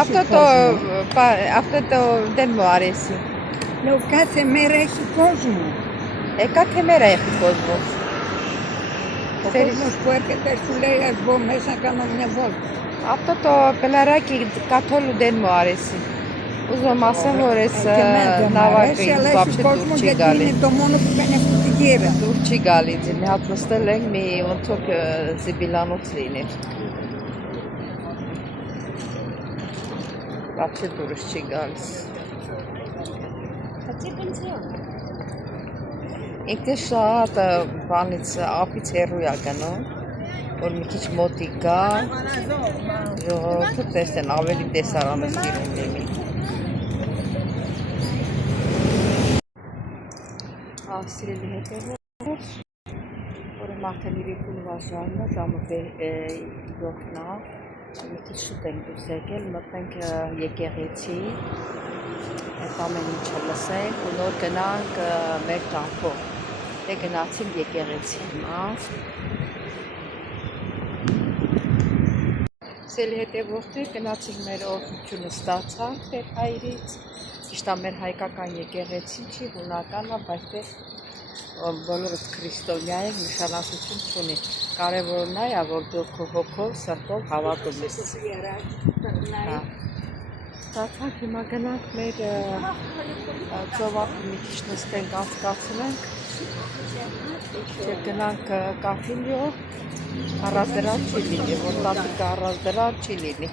Αυτό το δεν μου αρέσει. Λέω κάθε μέρα έχει κόσμο. Κάθε μέρα έχει κόσμο. Ο κόσμος που έρχεται σου λέει ας μπω μέσα να κάνω μια βόλτα. Αυτό το πελαράκι καθόλου δεν μου αρέσει. Ուզում ասեմ, որ այս նավակը ինձ вообще դուր չի գալի։ Είναι το μόνο που κάνει αυτή τη γύρα. Դուր չի գալի, մի հատ նստել ենք, մի ոնց որ զիբիլանոց լինի։ Вообще դուրս չի գալիս։ Ինքն շատ բանից ապից հեռու է գնում, որ մի քիչ մոտիկ գա, ժողովուրդը տեսնեն ավելի տեսարանը սիրում լինի։ Սիրելի հետևող, ուրեմն արդեն 3 ժամն է, ժամը 7-ն է, մի քիչ շուտ ենք դուրս եկել, մտնենք եկեղեցի, այդ ամեն ինչը լսենք ու նոր գնանք մեր ճամփով։ Դե գնացինք եկեղեցի հիմա։ Սիրելի հետևորդներ, գնացինք մեր օրհնությունը ստացանք Տեր Հայրից, ճիշտ է մեր հայկական եկեղեցին չի, հունական է, բայց դե բոլորս քրիստոնյա ենք, նշանակություն չունի։ Կարևորն է, որ դու քո հոգով, սրտով հավատում ես։ Ստացանք, հիմա գնանք մեր ծովափը մի քիչ նստենք, անցկացնենք, գնանք կաֆինյո, առանց դրա չի լինի, որ տատիկը առանց դրա չի լինի։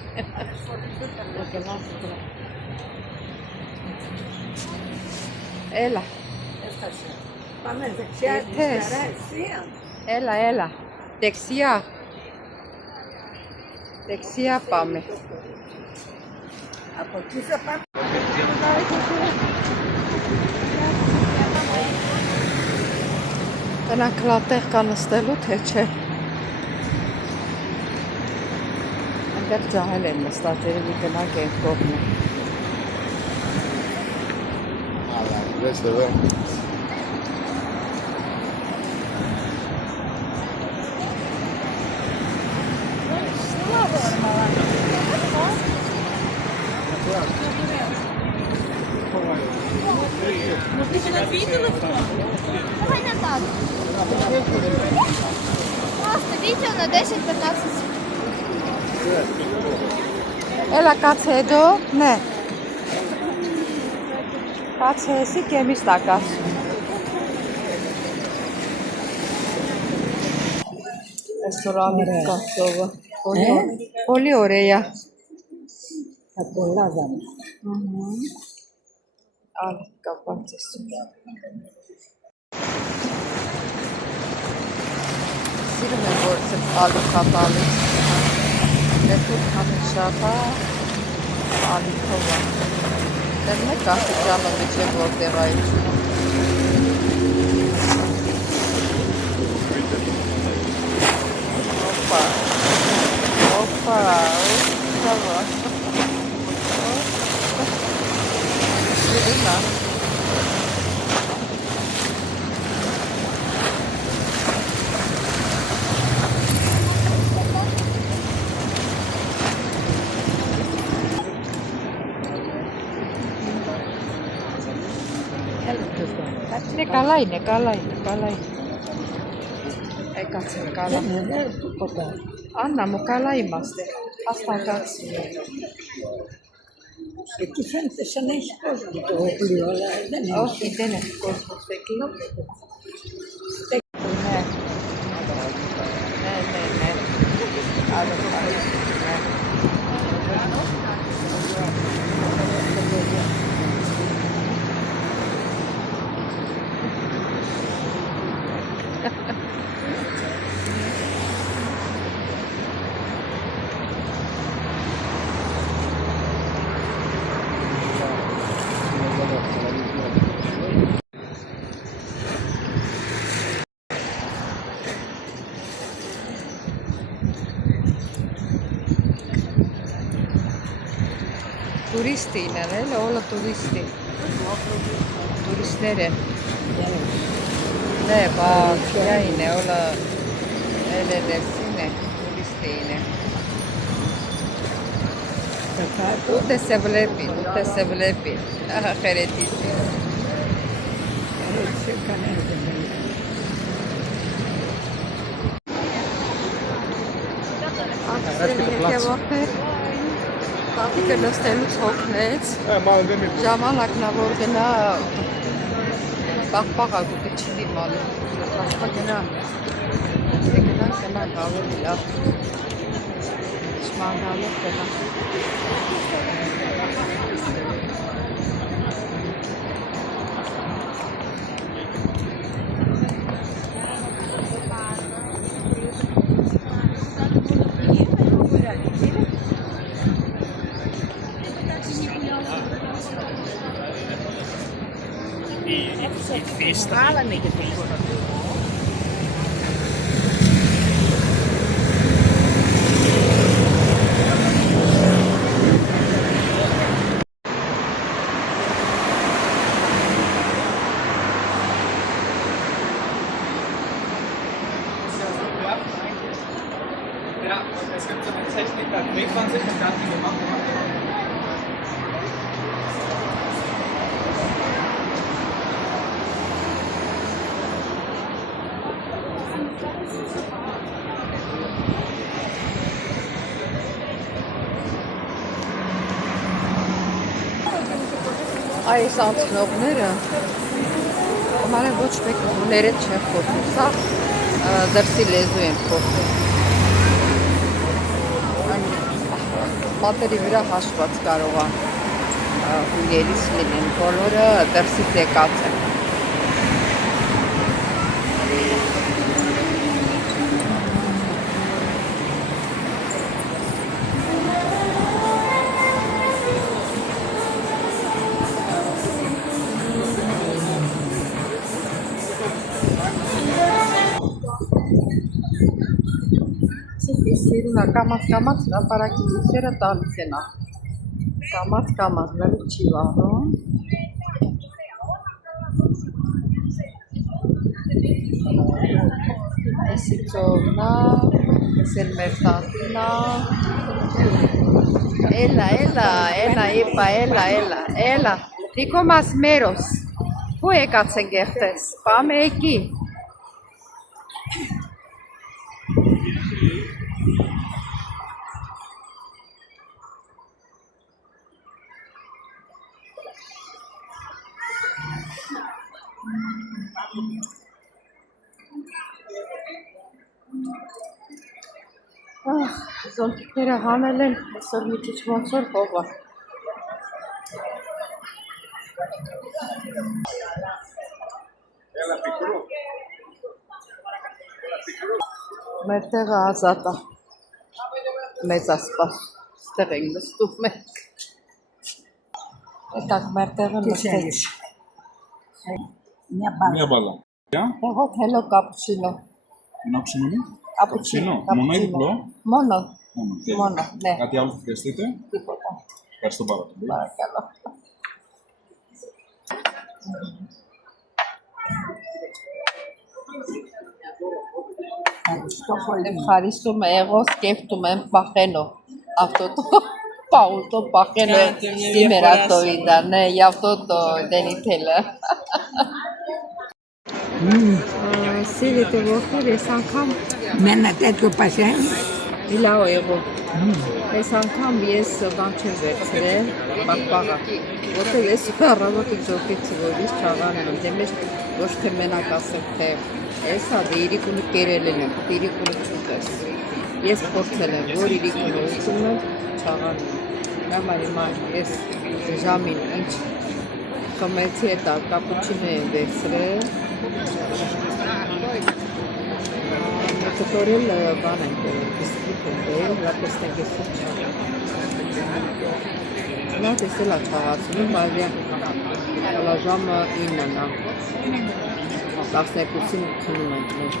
Έλα. Πάμε δεξιά, Έλα. Δεξιά. Δεξιά πάμε. Από εκεί θα πάμε. Տնանք լատեղ կա նստելու, թե չէ։ Այնտեղ ջահել են նստած, երևի գնանք այն կողմը։ Βρέστε εδώ. Можете на твій телефон? Давай на так. Просто відео на 10-15 секунд. Έλα κάτσε εδώ, ναι. Κάτσε εσύ και εμείς θα κάτσουμε. Ρεστοράνι καυτόβα. Πολύ ωραία. Τα πολλά δάμε. Άλλη καπάτσες. Սիրում եմ, որ ալիք կատալի։ Դեպուր համիշապա ալիքով է։ Դեմ է կասիճանը միջև որտեղ այդ։ Օպա, Սիրում է։ Καλά είναι. Κάτσε, καλά. Άννα μου, καλά είμαστε. Ας τα κάτσουμε. Εκεί φαίνεται σαν να έχει κόσμο το πλοίο, αλλά δεν είναι. Όχι, δεν έχει κόσμο εκεί. Ναι. Άλλο πάει. Turisti inanın, oğla turisti. Turistleri. Ne bak, ya yine oğla el edersine, turisti yine. Ούτε σε βλέπει. Αχ, χαιρετήσει. Χαιρέτησε κανένα δεν είναι. Պապիկը նստելուց հոգնեց, ժամանակն ա որ գնա պաղպաղա գուտի չի դիմալու, գնանք ավելի լավ, շմանալով գնանք։ Ja, es gibt so eine Technik, da dreht man sich und dann die gemacht. Այս անցնողները համարեն ոչ մեկը ներետ չեն խոսում, սա դրսի լեզու են խոսում։ Պատերի վրա հաշված կարող է հույերից լինեն, բոլորը դրսից եկած են։ Սիրունա կամած ապարակի լույսերը տալիս են կամած լրիվ չի վահում էսի ծովնա ես էլ մեր տատինա էլա դիկոմաս մերոս ու եկած են գեղտես պամեկի Զոնտիկները հանել են, այսօր մի քիչ ոնց որ հողը։ Մեր տեղը ազատ է, մեծասպաս, ստեղ ենք նստում մենք։ Այդակ մեր տեղը նստեց։ Mia bala. ¿Ya? Հոտ հելո կապուչինո։ ¿Un cappuccino? Cappuccino. ¿Mono ή διπλό? Μόνο, Τέλεια. μόνο, ναι, Κάτι άλλο που χρειαστείτε? τίποτα. Ευχαριστώ πάρα πολύ. Παρακαλώ. Ευχαριστούμε, εγώ σκέφτομαι παχαίνω αυτό το παούτο, παχαίνω σήμερα το είδα, ναι, γι' αυτό δεν ήθελα. Սիրετε ողքեր, ես անգամ Մենա τέτοιο պաշեն, իլաո εγώ, ես անգամ ես բան չեմ վերցրել, պաղպաղա, որտեղ ես առավոտը ջոկեցի, որ ես չաղանում եմ, դե մեզ ոչ թե մենակ ասեմ, թե ես հա դե իրիկունը կերել եմ, իրիկունը չուտես, ես փորձել եմ, որ իրիկունը ուտում եմ, չաղանում եմ, համար հիմա ես ժամին ինչ խմեցի էտա կապուչինո եմ վերցրել, Կտորել բան են բիսկիտ են դել, լապեսնեք ես Նա տեսել աղացնում, բազյա ժամը 9-ն է, 12-ին քնում ենք մեր։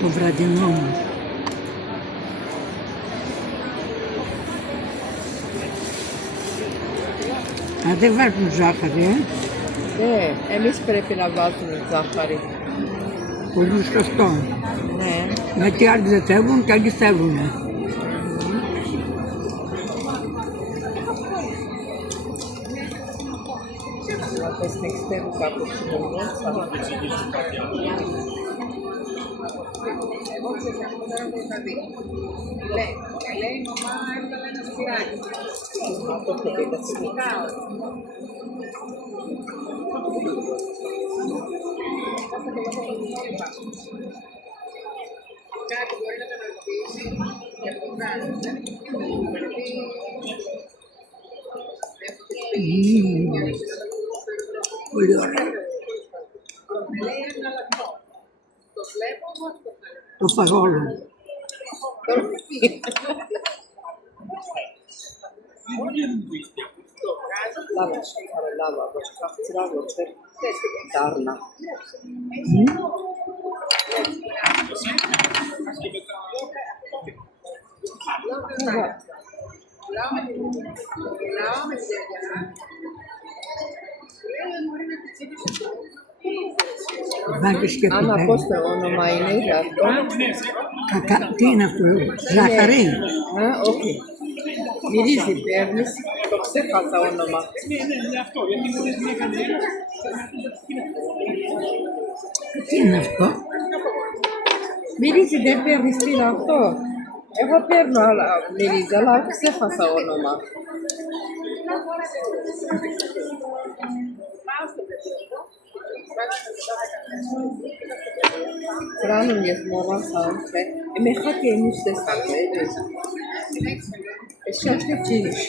по βραδινому. Α, δεν βάζουν ζάχαρη, Ναι, εμείς πρέπει να βάζουμε ζάχαρη. Πολύ σωστό. Ναι. Γιατί άλλοι δεν θέλουν και άλλοι θέλουν. Να πες να εξτέρουν κάπως Πολύ ωραία. Το φαγόλο. Lava, fare lava, voce cazzo, voce darla. Βάλεις και Άννα, κουτέλι. πώς το όνομα είναι αυτό? Τι είναι αυτό, ζάχαρη. Όχι. Μυρίζει, παίρνεις, το ξέχασα όνομα. Τι είναι αυτό. Μυρίζει, δεν παίρνεις τι είναι αυτό? Εγώ παίρνω μυρίζει, αλλά ξέχασα όνομα. Κάνουν για μόνα σάντρε, με είχα και εμείς δεν σάντρε. Εσύ αυτή τσίρις.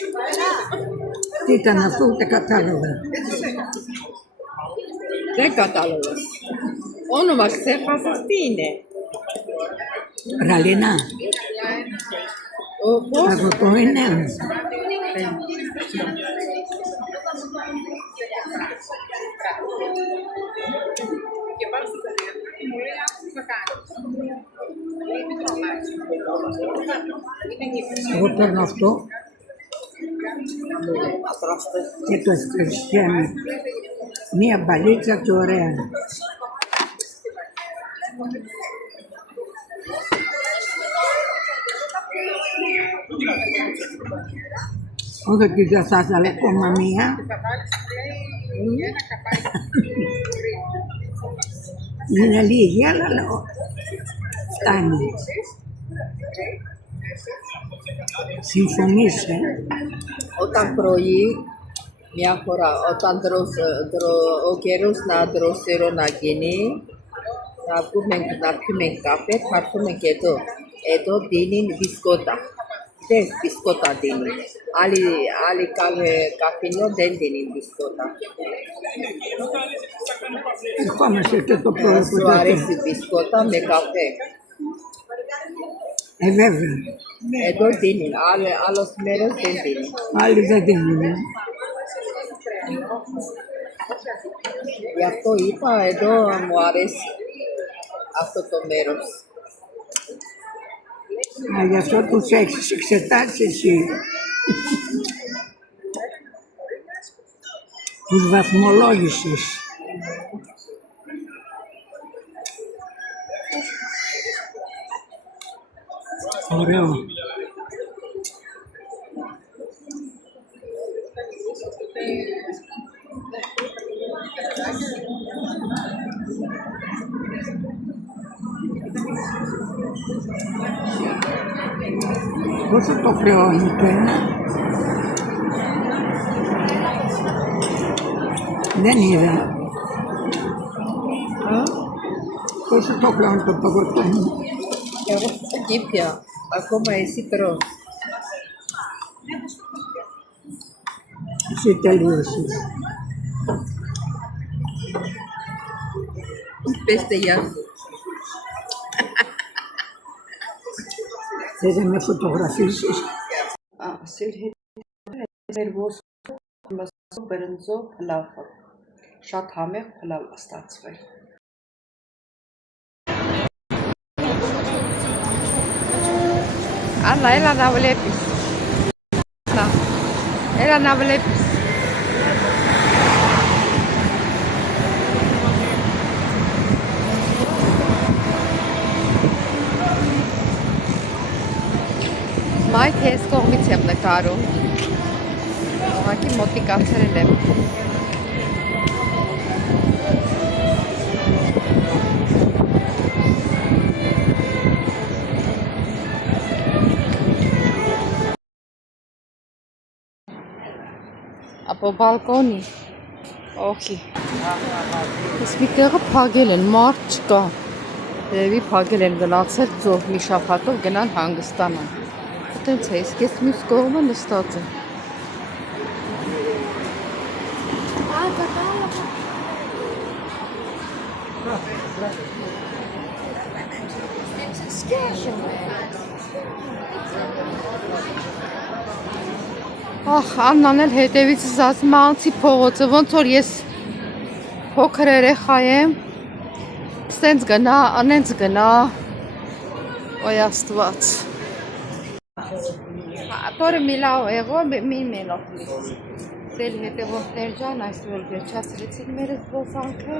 Τι ήταν αυτό, ούτε κατάλαβα. Δεν κατάλαβες. Όνομα ξέχασες τι είναι? Ραλινά. Πώς? Αυτό το είναι. Εγώ παίρνω αυτό και το ευχαριστιέμαι. Μία μπαλίτσα και ωραία. Όχι ότι δεν θα ήθελα ακόμα μία. Είναι λίγη, αλλά λέω, φτάνει. Συμφωνείς, Όταν πρωί, μια φορά, όταν ο καιρός να δροσερό να γίνει, να πιούμε καφέ, θα έρθουμε και εδώ. Εδώ δίνει μπισκότα. Δεν μπισκότα δίνει. Άλλοι καφενείο δεν δίνει μπισκότα. ερχόμαστε και το πρωί που Σου αρέσει μπισκότα με καφέ. βέβαια, Εδώ δίνει, άλλος μέρος δεν δίνει. άλλοι δεν δίνουν. Γι' αυτό είπα, εδώ μου αρέσει αυτό το μέρος. Γι' αυτό τους έχεις εξετάσει εσύ. Τους βαθμολόγησες. Ωραίο. Πόσο το χρεώνει το ένα? Δεν είδα. Πόσο το χρεώνει το παγωτό μου? Εγώ εκεί πια, ακόμα εσύ τρως. Εσύ τελείωσες. Πέστε γεια σου. Θες να με φωτογραφίσεις? Բրնձո փլավը, շատ համեղ փլավ է ստացվել։ Աննա, έλα να βλέπεις. Έλα να βλέπεις. Մայթ ես կողմից եմ նկարում, ուղղակի մոտիկացրել եմ։ Ապո բալկոնի, օքի, ես մի տեղը պագել են, մարդ չկա, երևի պագել են գնացել ձով մի շաբաթով գնան հանգստանան, տենց է, իսկ ես մյուս կողմը նստած եմ։ Ախ, Աննան էլ հետևիցս ասում անցի փողոցը, ոնց որ ես փոքր երեխա եմ, սենց գնա, անենց գնա, ոյ Աստված։ Տորը միլավ եղո, մի մենոք լիս։ Սել հետևորդներ ջան, այսօր վերջացրեցին մեր զբոսանքը,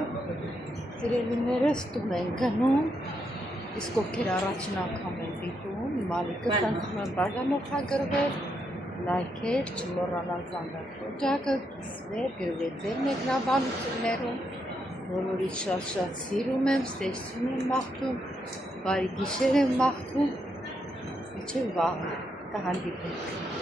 սիրելիներս տուն են գնում, իսկ ովքեր առաջին անգամ են դիտում, Մալիկը խնդրում եմ բաժանորդագրվել, լայքեր, չմոռանալ զանգակ օջակը, կիսվեր, գրվել ձեր մեկնաբանություններում, բոլորից շատ սիրում եմ, ստեսություն եմ մաղթում, բարի գիշեր եմ մաղթում, մինչև վաղը, կհանդիպենք։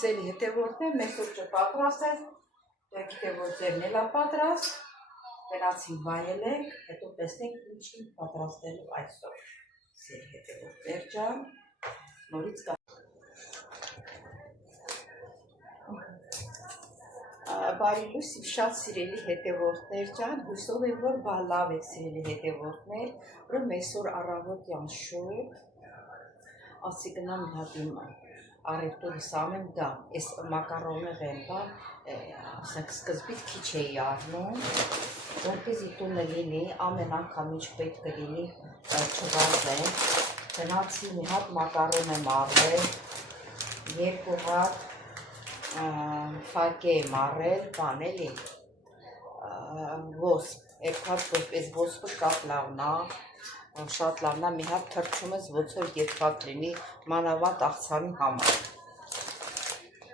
Սելի հետևորդներ, մեզ ուրջը պատրաստ է, գիտե որ ձերն էլ պատրաստ, գնացին վայելենք, հետո տեսնենք ինչին պատրաստելու այսօր։ Սելի հետևորդներ ջան, նորից կա։ Բարի լույս իմ շատ սիրելի հետևորդներ ջան, հույսով եմ, որ լավ եք սիրելի հետևորդներ, ուրեմն այսօր առավոտյան շուտ, ասի գնամ մի հատ իմ առևտուրս անեմ դա, այս մակարոններ են բան, ասենք սկզբից քիչ էի առնում, որպեսզի տունը լինի, ամեն անգամ ինչ պետք է լինի չվազեմ, գնացի մի հատ մակարոն եմ առել, երկու հատ ֆակե եմ առել, բան էլի, ոսպ, երկհատ այս ոսպը շատ լավն է, մի հատ թրջում ես, ոնց որ երկհատ լինի, մանավանդ աղցանի համար։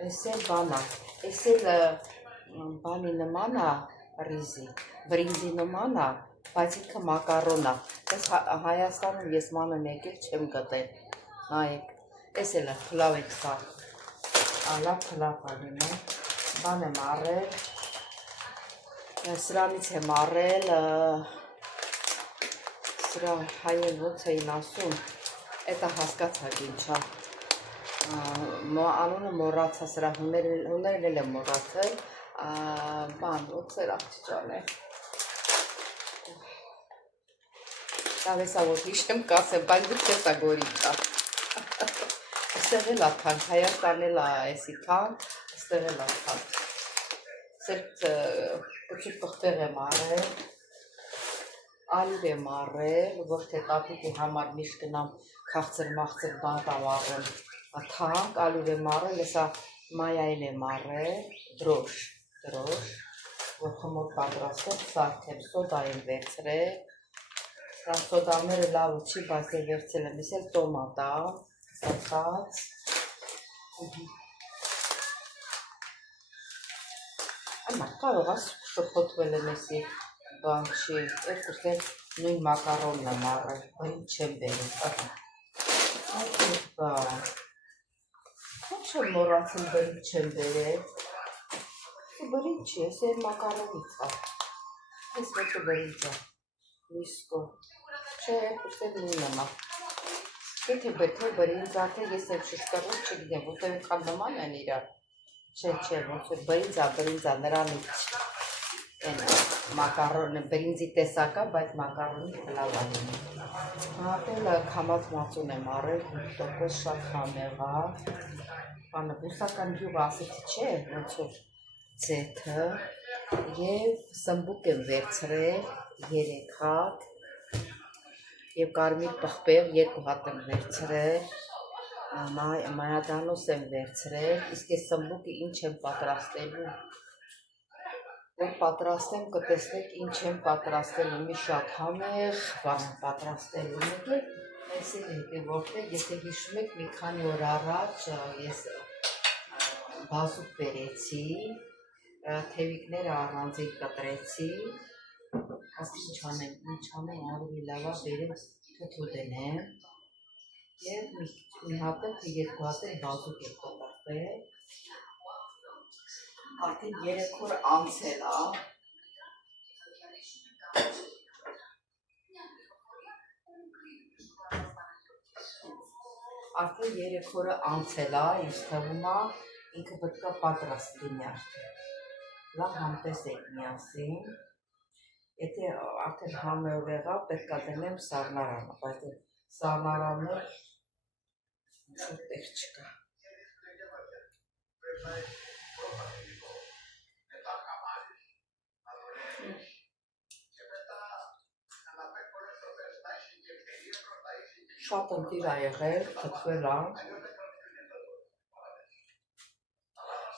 Այս էլ բան է, այս էլ բանի նման է ռիզի, բրինձի նման է, բայց ինքը մակարոն է։ Այս Հայաստանում ես մանը եկել չեմ գտել, նայեք, այս էլ է, փլավ եք սա, լավ ալին է, բան եմ առել, սրանից եմ առել, սրա հայել ոնց էին ասում, էտա հասկացակ ինչա, անունը մոռացա, սրա հուներն էլ եմ մոռացել, բան, ոնց էր աղջիջան է, լավեսա որ հիշեմ կասեմ, բայց դուք չես ագորի չա, այստեղ էլ ատանք, Հայաստան էլ այսի թանք, այստեղ էլ ատանք, սերտ կոչի պղտեղ եմ առել, ալիվ եմ առել, որ թե տատիկի համար միշտ գնամ քաղցր-մաղցր բան տամ առեմ թանք, ալիվ եմ առել, եսա մայայել եմ առել, դրոշ, որ խմոր պատրաստեմ, սարքեմ, սոդա եմ վերցրել, սա սոդաները լավը չի, բայց էլ վերցել եմ, ես էլ տոմատա, սացած, այնա կարող ես շփոթվել եմ եսի, բան չի, երկուս էլ նույն մակարոնն եմ առել, բրինձ չեմ բերում, այդ բան, ոչ եմ մոռացել բրինձ չեմ բերել, բրինձ չի, ես էլ մակարոնից է, ես ոչը բրինձ է, լիսկո, չէ, երկուս էլ նույնն է, եթե բեթե բրինձ ատե, ես եմ շշկռում չգիտեմ, որտեղ կան նման են իրար, չէ, ոնց որ բրինձ է, նրանից մակարոնը բրինձի տեսակա, բայց մակարոնի լավ է։ Հատել քամած մածուն եմ առել, 5% շատ համեղ է։ Բանը բուսական գյուղը ասեցի չէ, ոնց որ ձեթը եւ սմբուկ եմ վերցրել 3 հատ եւ կարմիր պղպեղ 2 հատ եմ վերցրել։ Մայադանոս եմ վերցրել, իսկ այս սմբուկը ինչ եմ պատրաստելու։ Որ պատրաստեմ, կտեսնեք ինչ եմ պատրաստելու, մի շատ համեղ բան պատրաստելու եք, այս էլ հետևորդներ, եթե հիշում եք մի քանի օր առաջ ես բազուկ բերեցի, թևիկները առանձին կտրեցի, ասի ինչ անեմ, ավելի լավա բերեմ թթու դնեմ և մի հատ է, երկու հատ է բազուկ է կտրվել, արդեն 3 օր անցել է, Արդեն 3 օրը անցել է, ինձ թվում է, ինքը պետք է պատրաստ լինի արդեն։ Լավ համտեսեք միասին։ Եթե արդեն համեղ եղավ, պետք է դնեմ սառնարանը, բայց սառնարանը շուտ տեղ չկա։ Շատ ընտիր է եղել, թթվել է։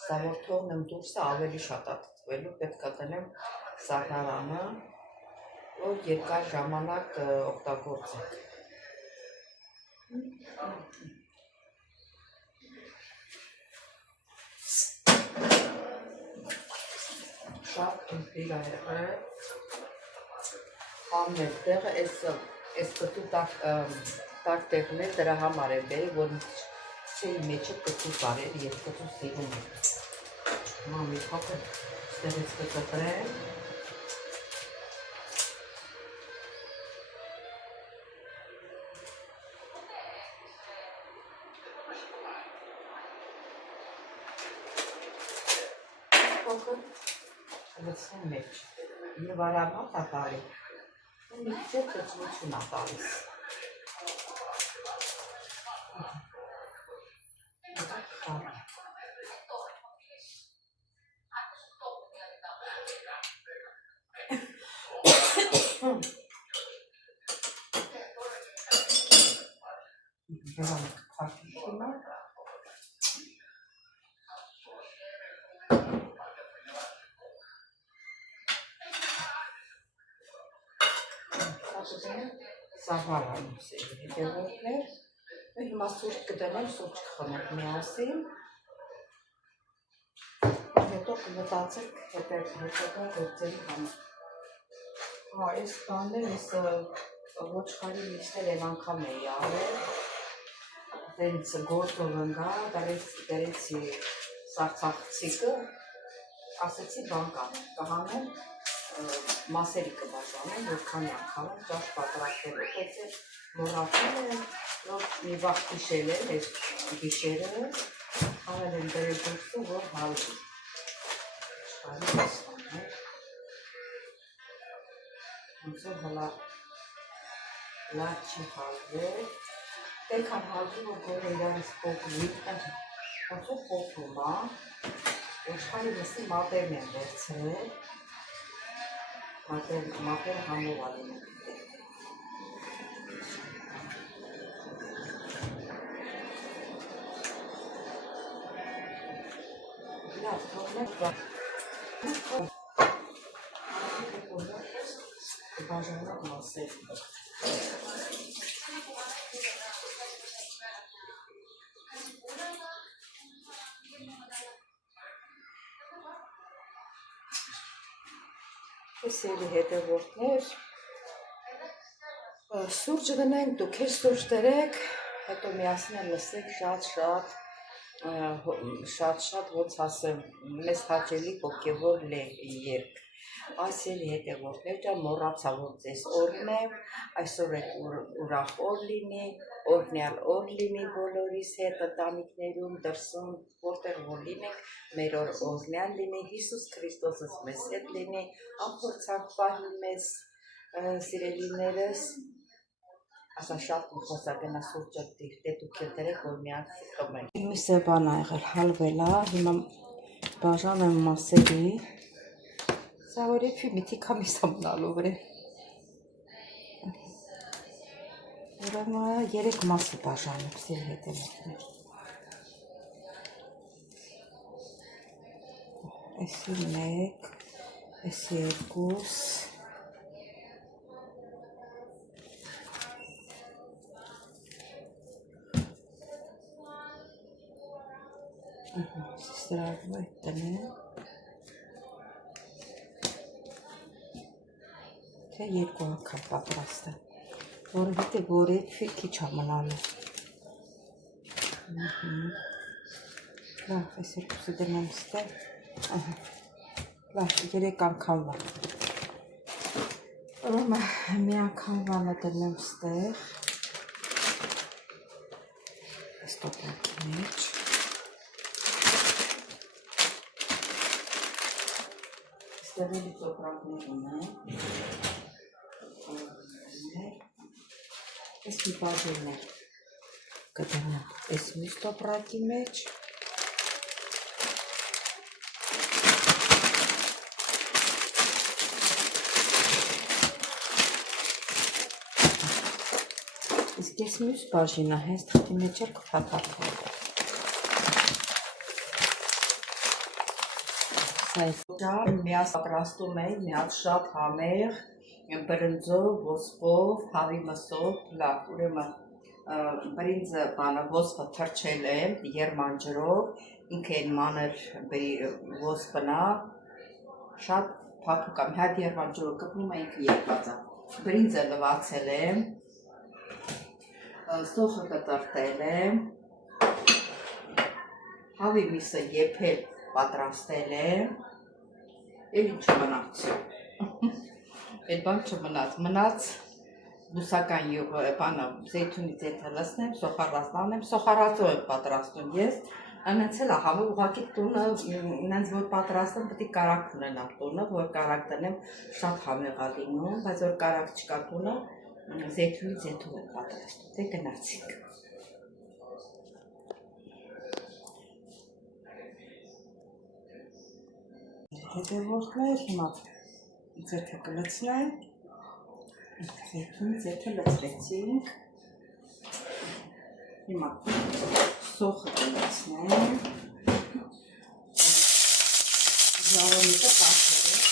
Սա որ թողնեմ դուրսը ավելի շատ է թթվելու, պետք է դնեմ սառնարանը, որ երկար ժամանակ օգտագործեք։ Շատ ընտիր է եղել։ Համներ տեղը, այս կտու տակ տեղն է, դրա համար է բերի, որ չեի մեջը կտու կարել և կտու սիրում է։ Մի փոքր ստեղից կկտրեմ։ Փոքր լցնեմ մեջ և արամատ է տալի։ Մի քիչ լցնություն է տալիս։ Սավարանում սերի հետևորդներ, հիմա սուրճ կդնեմ, սուրճ կխմենք միասին, հետո կմտածեք հետևող գործերի համար։ Այս բաններ, այս ոչխարի միշտեր են անգամ էի արել, դենց գործով ընգա, դրեցի սարցախցիկը, ասեցի բան կհանեմ, մասերի կբաժանեմ, որ քանի անգամ եմ ճաշ պատրաստելու, բայց մոռացել եմ, որ մի վաղ գիշել եմ, այս գիշերը հանել եմ դրել դուրսը, որ հալվի։ Չկարի հասվաներ։ Ոնց որ հլա լավ չի հալվել։ Տեքան հալվի, որ գորը իրանից պոկվի, ոնց որ պոկվում է, ոչխարի մսի մատերն եմ վերցրել, մատերը համով ալինում։ Լավ, թողնեք բաժանակ մասեր։ Սերի հետևորդներ, սուրճ դնենք, դուք էլ սուրճ դրեք, հետո միասին լսեք շատ ոնց ասեմ, մեզ հաճելի հոգևոր երգ։ Այսերի հետևորդներ, մոռացա որ ձեզ օրհնեմ, այսօր ուրախ օր լինի, օրհնյալ օր լինի բոլորիս հետ, ընտանիքներում, դրսում, որտեղ որ լինենք, մեր օրհնյալ լինի, Հիսուս Քրիստոսս մեզ հետ լինի, ամփորձանք պահի մեզ սիրելիներս, ասա շատ խոսակենա սուրճը դուք էլ դրեք, որ միակ խմենք։ Մի սեբան ա եղել, հալվել ա, հիմա բաժան եմ մասերի, Zaurepfi miti կամիսամնալու վրա։ Ուրեմն 3 մասի բաժանում սեր հետևորդներ։ Այսի 1, այսի 2, սրարվում է տնեմ։ թե երկու անգամ պատրաստեմ, որովհետև որ էթվի քիչ ամնալու։ Լավ, այս երկուսը դնեմ ստեղ, լավ, 3 անգամվա, որում մի անգամվանը դնեմ ստեղ, այս տոպրակի մեջ, ստեղ էլի տոպրակներ ունեմ, այս մի բաժիններ կդնեմ այս մյուս տոպրակի մեջ, իսկ ես մյուս բաժինը հենց թղթի մեջ էլ կփաթաթվի։ Միած պատրաստում էի մի հատ շատ համեղ բրնձով, ոսպով, հավի մսով, լավ, ուրեմն բրինձը ոսպը թրջել եմ երմանջրով, ինքը այն մանր ոսպն է, շատ փափուկ է, մի հատ երմանջրով կպնում է ինքը եկված է, բրինձը լվացել եմ, սոխը կտրտել եմ, հավի միսը եփել պատրաստել եմ, էլ ինչ մնաց, էլ բան չմնաց, բուսական զեյթունից եթը լսնեմ, սոխարացնեմ, սոխարածով եմ պատրաստում ես, անենց էլ ահամը ուղղակի տունը, նենց որ պատրաստեմ, պետք է կարակ ունենա տունը, որ կարակ տնեմ, շատ համեղ է լինում, բայց որ կարակ չկա տունը, զեյթունից եթով եմ պատրաստում, դե գնացիք։ Հետևորդներ, հիմա ձեթը կլցնենք, զեյթունից եթը լցրեցինք, հիմա սոխը կլցնենք, ժարոմիկը տասել է,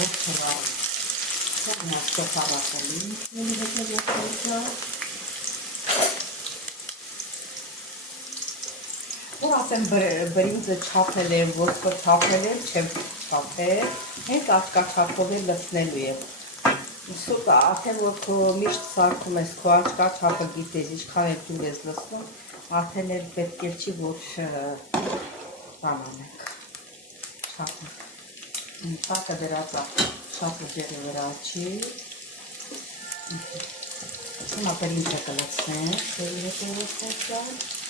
ով չվա, նա սոխարակելի, նույնի հետևորդները, որ ասեմ բրինձը չափել եմ, ոսպը չափել եմ, չեմ չափել, հենց աչկաչափով էլ լցնելու եմ։ Սուտ արդեն որ քո միշտ սարքում ես, քո աչկա չափը գիտես, ինչքան էլ դուր ես լցնում, արդեն էլ պետք է չի, որ բան անենք, չափենք։ Տակը դրած է, չափը ջերի վրա չի։ Հիմա բրինձը կլցնենք, հետևորդներ։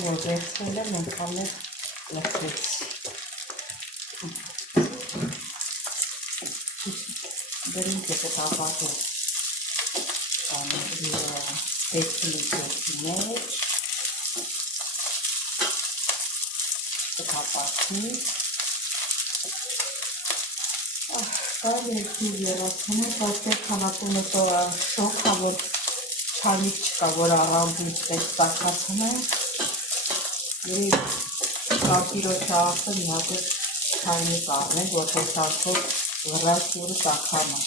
Որ վերցնել եմ, ենքան էլ լցրեցի։ Բրինձը կտապատել դեպքիլի ձերքի մեջ, կտապատի, կարել երկու երացնում, որտեղ հանատումը շոքա, որ չանիք չկա, որ առամբույց տեսակացում է, կապիրոչը ասը մի հատ չայնի կարնենք, որ հոսանքով վրաց որը տակհամը։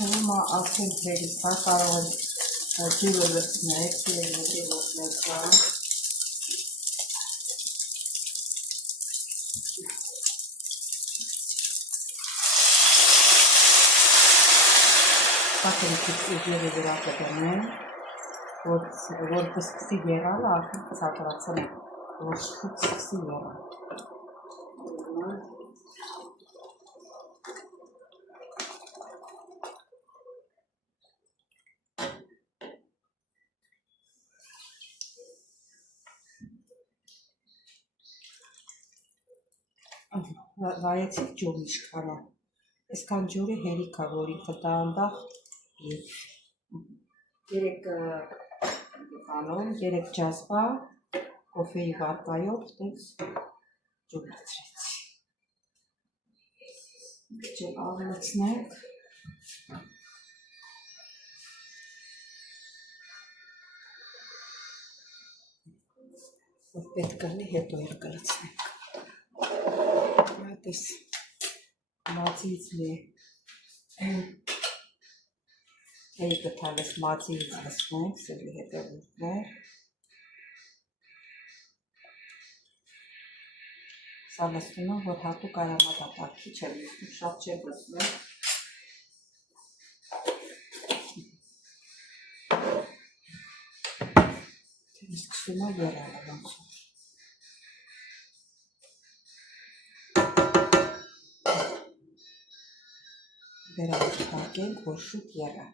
Հիմա ասենք վերից, հա կարող են ջուրը լցնեք, հետևորդներ կան։ Սակեն քիչ ուժերը վրա կդնեմ, որ կսկսի եղալը, արդեն կցակրացել եմ, որ շուտ սկսի եղալ։ Վայեցիք ջուրն իշխանա, այսքան ջուրը հերիք է, որ ինքը տանդախ և երեք ջազբա, կոֆեի վարկայով, տենց ջուլացրեցի։ Ջել ավելացնենք։ Որ պետք կլինի հետո էլ կլցնենք։ Այդպես մածից լի էի կթալես մածից լցնենք, սելի հետևորդներ։ Սա լցնում եմ, որ հատուկ արամադատակի չեմ լցնում, շատ չեմ լցնում։ Սկսում է եռալը ոնց որ։ Վերահսկենք, որ շուտ եռա։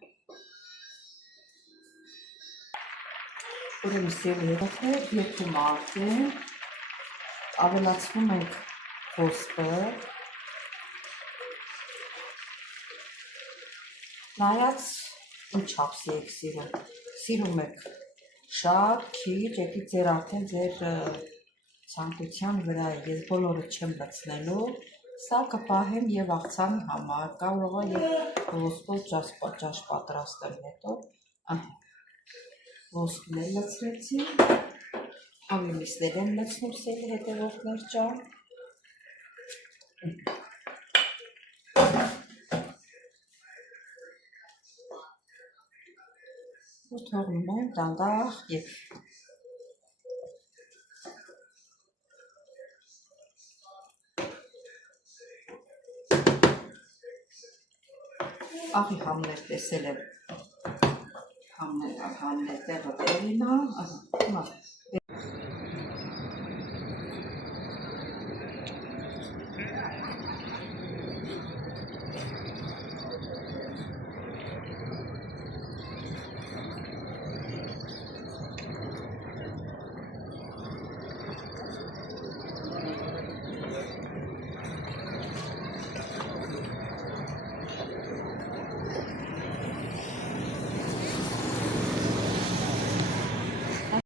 Ուրեմն սևի հետաքրքիր երկում արդեն ավելացնում ենք խոսքը։ Նայած ինչ չափսի եք սիրում։ Սիրում եք շատ, քիչ, եկի ձեր արդեն ձեր ցանկության վրա է։ Ես բոլորը չեմ լցնելու։ Սա կպահեմ եւ աղցանի համար, կարող է եւ ոսկոր ճաշ պատրաստել հետո։ Ոսկն էլ լցրեցի։ Ամիսներ եմ լցնում սելի հետևորդներ ջան։ Ու թողնում եմ դանդաղ եկ։ Աղի համներ տեսել եմ, համներ տեղը վերինա,